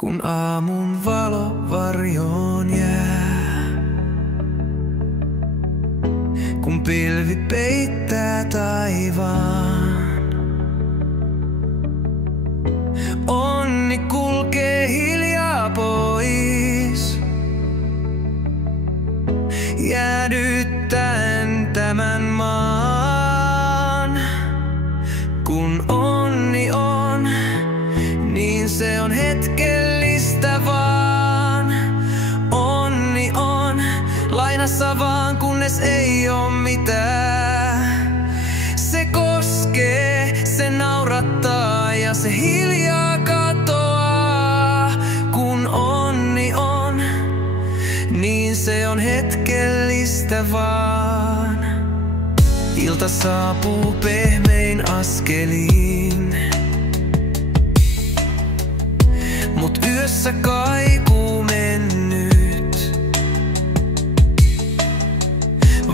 Kun aamun valo varjoon jää, kun pilvi peittää taivaan, onni kulkee hiljaa pois, jäädyttäen tämän maan. Kun onni on, niin se on hetkellistä vaan. Onni on lainassa vaan, kunnes ei oo mitään. Se koskee, se naurattaa ja se hiljaa katoaa. Kun onni on, niin se on hetkellistä vaan. Ilta saapuu pehmein askelin, mut yössä kaikuu mennyt.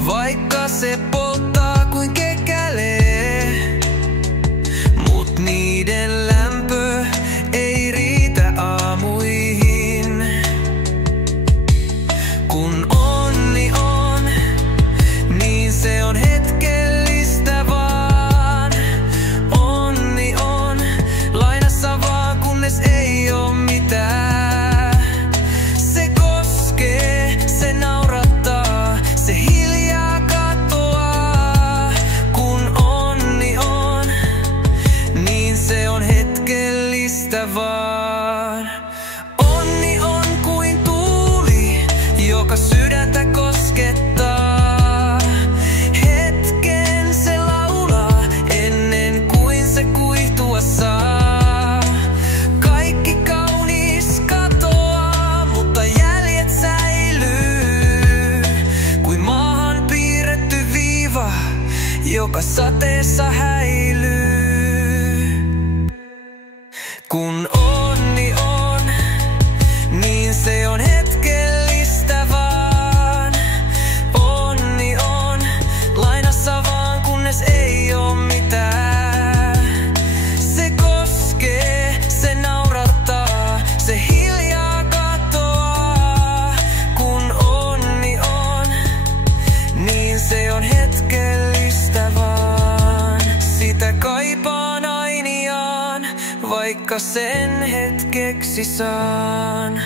Vaikka se polttaa kuin kekälee, mut niiden lämpö ei riitä aamuihin. Kun onni on, niin se on hetkellistä vaan. Onni on lainassa vaan, kunnes ei oo mitään. Se koskee, se naurattaa, se hiljaa katoaa. Kun onni on, niin se on hetkellistä vaan. Onni on kuin tuuli, joka sydäntä koskettaa. Hetken se laulaa ennen kuin se kuihtua saa. Kaikki kaunis katoaa, mutta jäljet säilyy kuin maahan piirretty viiva, joka sateessa häilyy. Kun onni on, niin se on hetkellistä vaan. Onni on lainassa vaan, kunnes ei oo mitään. Se koskee, se naurattaa, se hiljaa katoaa. Kun onni on, niin se on hetkellistä vaan. Sitä kaipaan ainiaan, vaikka sen hetkeksi saan.